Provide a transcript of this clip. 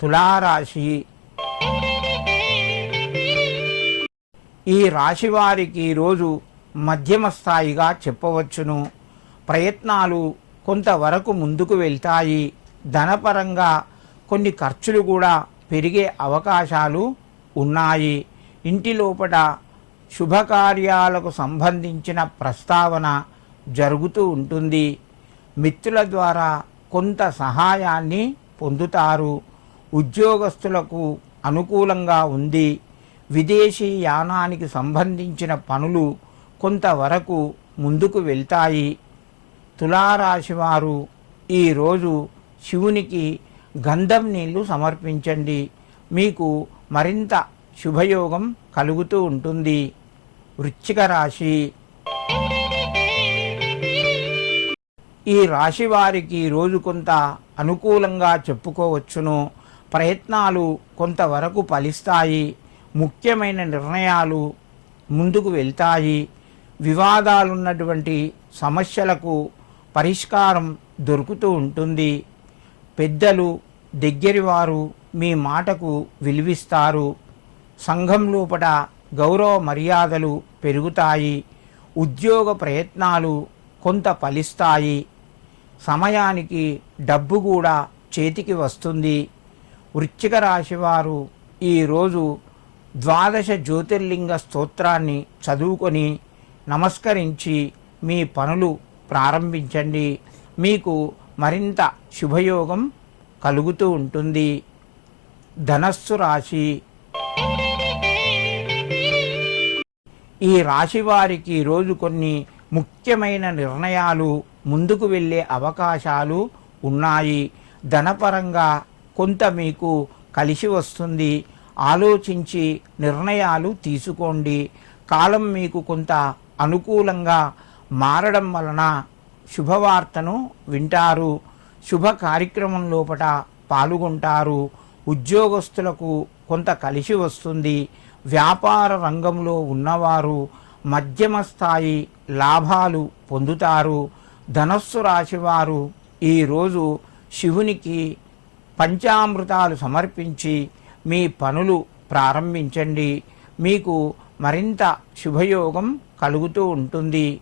తులారాశి. ఈ రాశి వారికి ఈరోజు మధ్యమ స్థాయిగా చెప్పవచ్చును. ప్రయత్నాలు కొంతవరకు ముందుకు వెళ్తాయి. ధనపరంగా కొన్ని ఖర్చులు కూడా పెరిగే అవకాశాలు ఉన్నాయి. ఇంటి లోపల శుభకార్యాలకు సంబంధించిన ప్రస్తావన జరుగుతూ ఉంటుంది. మిత్రుల ద్వారా కొంత సహాయాన్ని పొందుతారు. ఉద్యోగస్తులకు అనుకూలంగా ఉంది. విదేశీ యానానికి సంబంధించిన పనులు కొంతవరకు ముందుకు వెళ్తాయి. తులారాశి వారు ఈరోజు శివునికి గంధం నీళ్లు సమర్పించండి. మీకు మరింత శుభయోగం కలుగుతూ ఉంటుంది. వృశ్చిక రాశి. ఈ రాశి వారికి రోజు కొంత అనుకూలంగా చెప్పుకోవచ్చును. ప్రయత్నాలు కొంతవరకు ఫలిస్తాయి. ముఖ్యమైన నిర్ణయాలు ముందుకు వెళ్తాయి. వివాదాలున్నటువంటి సమస్యలకు పరిష్కారం దొరుకుతూ ఉంటుంది. పెద్దలు, దగ్గరి వారు మీ మాటకు విలువిస్తారు. సంఘం లోపల గౌరవ మర్యాదలు పెరుగుతాయి. ఉద్యోగ ప్రయత్నాలు కొంత ఫలిస్తాయి. సమయానికి డబ్బు కూడా చేతికి వస్తుంది. వృశ్చిక రాశి వారు ఈరోజు 12 జ్యోతిర్లింగ స్తోత్రాన్ని చదువుకొని నమస్కరించి మీ పనులు ప్రారంభించండి. మీకు మరింత శుభయోగం కలుగుతూ ఉంటుంది. ధనస్సు రాశి. ఈ రాశి వారికి రోజు కొన్ని ముఖ్యమైన నిర్ణయాలు ముందుకు వెళ్ళే అవకాశాలు ఉన్నాయి. ధనపరంగా కొంత మీకు కలిసి వస్తుంది. ఆలోచించి నిర్ణయాలు తీసుకోండి. కాలం మీకు కొంత అనుకూలంగా మారడం వలన శుభవార్తను వింటారు. శుభ కార్యక్రమం లోపల పాల్గొంటారు. ఉద్యోగస్తులకు కొంత కలిసి వస్తుంది. వ్యాపార రంగంలో ఉన్నవారు మధ్యమ స్థాయి లాభాలు పొందుతారు. ధనస్సు రాశి వారు ఈరోజు శివునికి పంచామృతాలు సమర్పించి మీ పనులు ప్రారంభించండి. మీకు మరింత శుభయోగం కలుగుతూ ఉంటుంది.